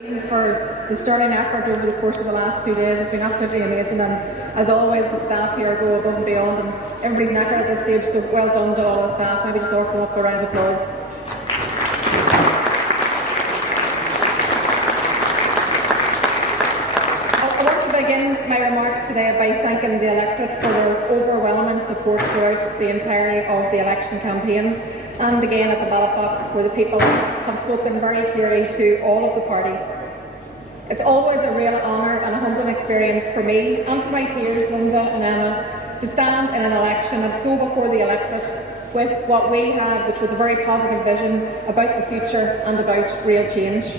For the sterling effort over the course of the last 2 days. It's been absolutely amazing, and as always the staff here go above and beyond, and everybody's knackered at this stage, so well done to all the staff. Maybe just offer them up a round of applause. I want to begin my remarks today by thanking the electorate for their overwhelming support throughout the entirety of the election campaign, and again at the ballot box, where the people have spoken very clearly to all of the parties. It's always a real honour and a humbling experience for me and for my peers Linda and Emma to stand in an election and go before the electorate with what we had, which was a very positive vision about the future and about real change.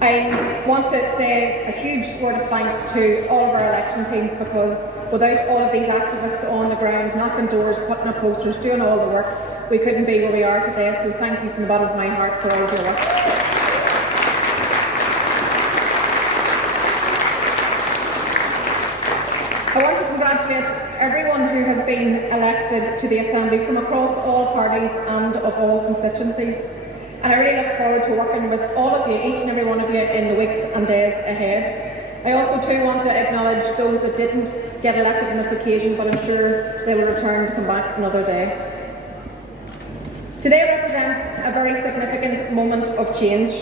I want to say a huge word of thanks to all of our election teams, because without all of these activists on the ground, knocking doors, putting up posters, doing all the work, we couldn't be where we are today, so thank you from the bottom of my heart for all of your work. I want to congratulate everyone who has been elected to the Assembly from across all parties and of all constituencies, and I really look forward to working with all of you, each and every one of you, in the weeks and days ahead. I also too want to acknowledge those that didn't get elected on this occasion, but I'm sure they will return to come back another day. Today represents a very significant moment of change.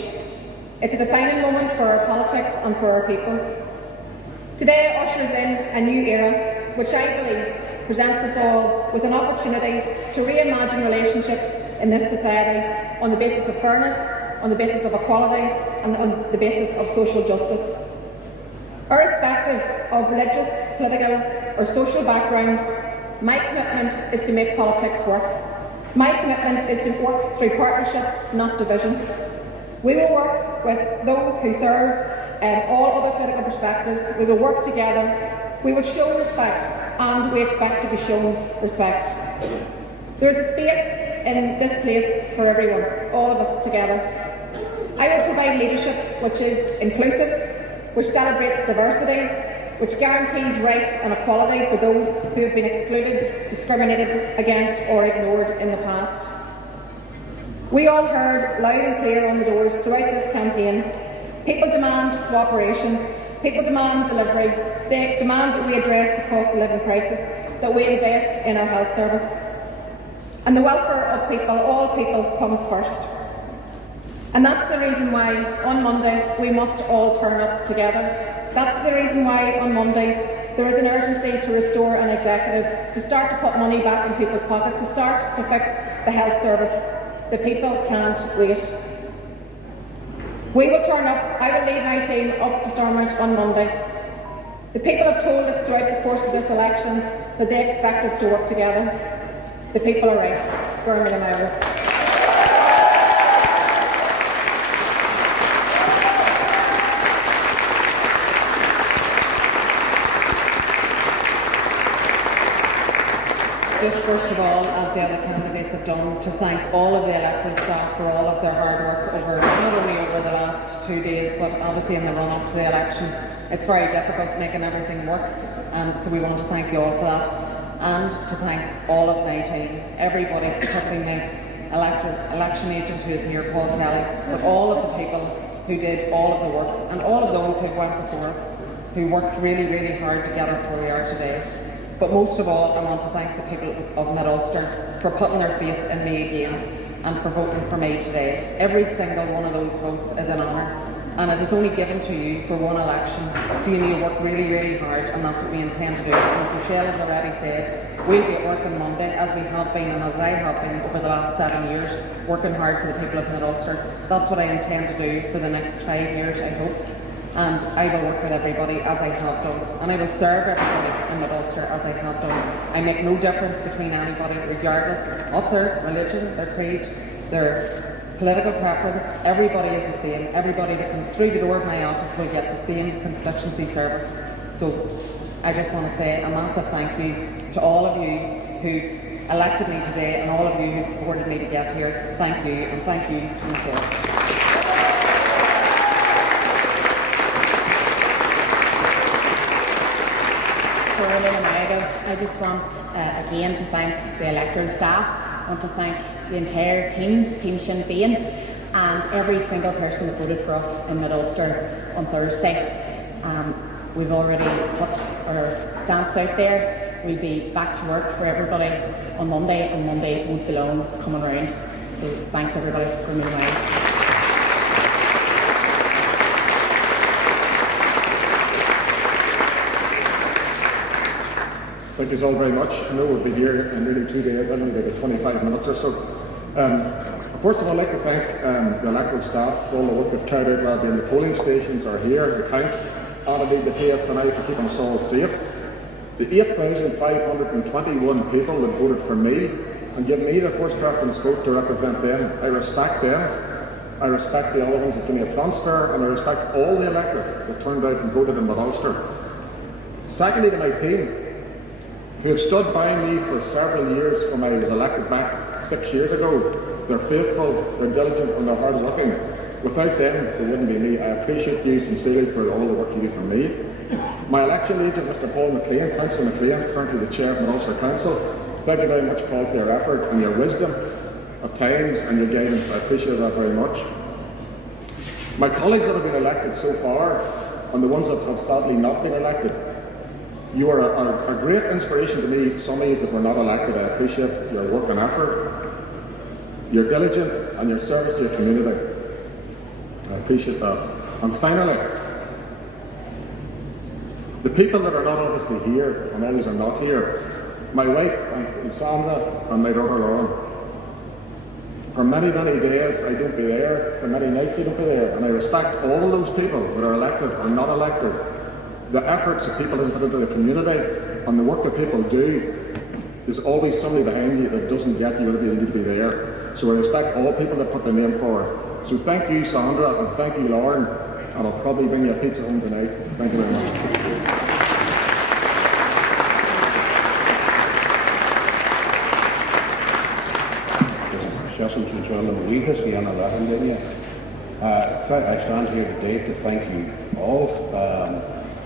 It's a defining moment for our politics and for our people. Today ushers in a new era, which I believe presents us all with an opportunity to reimagine relationships in this society on the basis of fairness, on the basis of equality, and on the basis of social justice. Irrespective of religious, political or social backgrounds, my commitment is to make politics work. My commitment is to work through partnership, not division. We will work with those who serve all other political perspectives. We will work together. We will show respect, and we expect to be shown respect. There is a space in this place for everyone, all of us together. I will provide leadership which is inclusive, which celebrates diversity, which guarantees rights and equality for those who have been excluded, discriminated against or ignored in the past. We all heard loud and clear on the doors throughout this campaign. People demand cooperation, people demand delivery, they demand that we address the cost of living crisis, that we invest in our health service. And the welfare of people, all people, comes first. And that's the reason why on Monday we must all turn up together. That's the reason why on Monday there is an urgency to restore an executive, to start to put money back in people's pockets, to start to fix the health service. The people can't wait. We will turn up. I will lead my team up to Stormont on Monday. The people have told us throughout the course of this election that they expect us to work together. The people are right. Gurmit and Irish. Just first of all, as the other candidates have done, to thank all of the electoral staff for all of their hard work not only over the last 2 days, but obviously in the run-up to the election. It's very difficult making everything work, and so we want to thank you all for that. And to thank all of my team, everybody, particularly my election agent who is here, Paul Kelly, but all of the people who did all of the work, and all of those who went before us, who worked really, really hard to get us where we are today. But most of all, I want to thank the people of Mid-Ulster for putting their faith in me again and for voting for me today. Every single one of those votes is an honour, and it is only given to you for one election, so you need to work really, really hard, and that's what we intend to do. And as Michelle has already said, we'll be at work on Monday, as we have been and as I have been over the last 7 years, working hard for the people of Mid-Ulster. That's what I intend to do for the next 5 years, I hope. And I will work with everybody as I have done, and I will serve everybody in Mid-Ulster as I have done. I make no difference between anybody, regardless of their religion, their creed, their political preference. Everybody is the same. Everybody that comes through the door of my office will get the same constituency service. So I just want to say a massive thank you to all of you who've elected me today, and all of you who've supported me to get here. Thank you, and thank you to Michelle. I just want again to thank the electoral staff. I want to thank the entire team Sinn Féin, and every single person that voted for us in Mid-Ulster on Thursday. We've already put our stamps out there. We'll be back to work for everybody on Monday, and Monday won't be long coming round. So thanks everybody for moving around. Thank you all very much. I know we've been here in nearly 2 days, only about 25 minutes or so. First of all, I'd like to thank the electoral staff for all the work they've carried out while being the polling stations are here, the count, and indeed the PSNI for keeping us all safe. The 8,521 people that voted for me and gave me the first preference vote to represent them, I respect them. I respect the other ones that gave me a transfer, and I respect all the electorate that turned out and voted in Mid-Ulster. Secondly, to my team, who have stood by me for several years from when I was elected back 6 years ago. They're faithful, they're diligent, and they're hard-working. Without them, it wouldn't be me. I appreciate you sincerely for all the work you do for me. My election agent, Mr. Paul McLean, Councillor McLean, currently the Chair of Mid-Ulster Council. Thank you very much, Paul, for your effort and your wisdom at times and your guidance. I appreciate that very much. My colleagues that have been elected so far, and the ones that have sadly not been elected, you are a great inspiration to me. Some of you that were not elected, I appreciate your work and effort, your diligence and your service to your community. I appreciate that. And finally, the people that are not obviously here and others are not here, my wife and Sandra and my daughter Lauren. For many, many days I don't be there, for many nights I don't be there, and I respect all those people that are elected or not elected. The efforts that people put into the community and the work that people do, there's always somebody behind you that doesn't get you whatever you need to be there. So I respect all people that put their name forward. So thank you, Sandra, and thank you, Lauren, and I'll probably bring you a pizza home tonight. Thank you very much. I stand here today to thank you all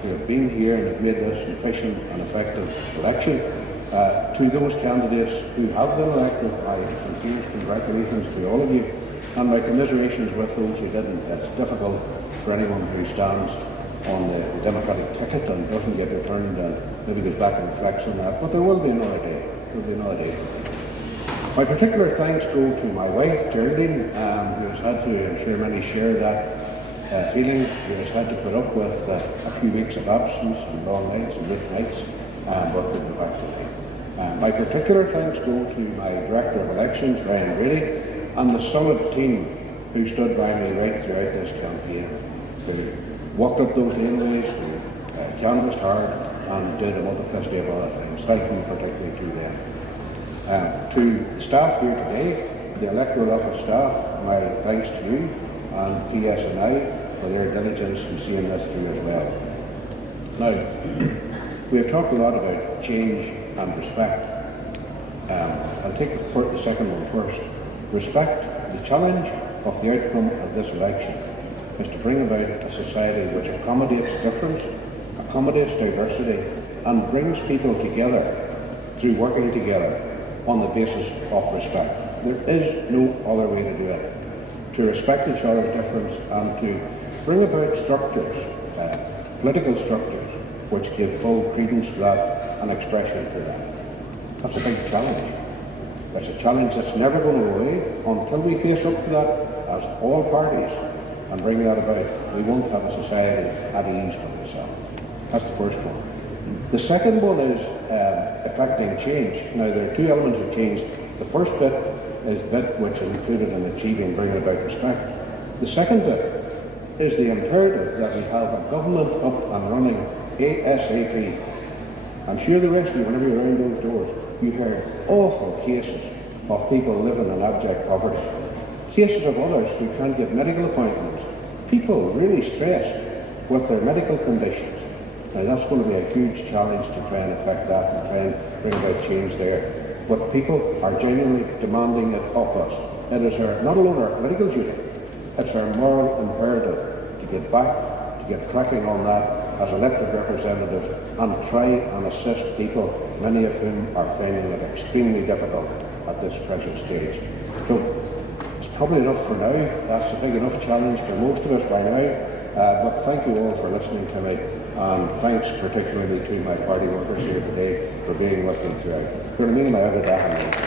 who have been here and have made this an efficient and effective election. To those candidates who have been elected, my sincere congratulations to all of you, and my commiserations with those who didn't. It's difficult for anyone who stands on the Democratic ticket and doesn't get returned and maybe goes back and reflects on that, but there will be another day. There will be another day for me. My particular thanks go to my wife, Geraldine, who has had to, I'm sure many share that feeling, who has had to put up with a few weeks of absence and long nights and late nights, but will be back today. My particular thanks go to my Director of Elections, Ryan Brady, and the solid team who stood by me right throughout this campaign, who walked up those laneways, who canvassed hard and did a multiplicity of other things. Thank you particularly to them. To the staff here today, the electoral office staff, my thanks to you and PSNI for their diligence in seeing this through as well. Now, we have talked a lot about change and respect. I'll take the second one first. Respect. The challenge of the outcome of this election is to bring about a society which accommodates difference, accommodates diversity, and brings people together through working together on the basis of respect. There is no other way to do it. To respect each other's difference and to bring about structures, political structures, which give full credence to that and expression to that. That's a big challenge. It's a challenge that's never going to go away until we face up to that as all parties and bring that about. We won't have a society at ease with itself. That's the first one. The second one is effecting change. Now, there are two elements of change. The first bit is the bit which is included in achieving bringing about respect. The second bit is the imperative that we have a government up and running ASAP. I'm sure the rest of you, whenever you're around those doors, you heard awful cases of people living in abject poverty. Cases of others who can't get medical appointments. People really stressed with their medical conditions. Now that's going to be a huge challenge to try and affect that and try and bring about change there. But people are genuinely demanding it of us. It is not alone our political duty, it's our moral imperative to get back, to get cracking on that as elected representatives and try and assist people, many of whom are finding it extremely difficult at this present stage. So, probably enough for now. That's a big enough challenge for most of us by now. But thank you all for listening to me, and thanks particularly to my party workers here today for being with me throughout. Gurmina,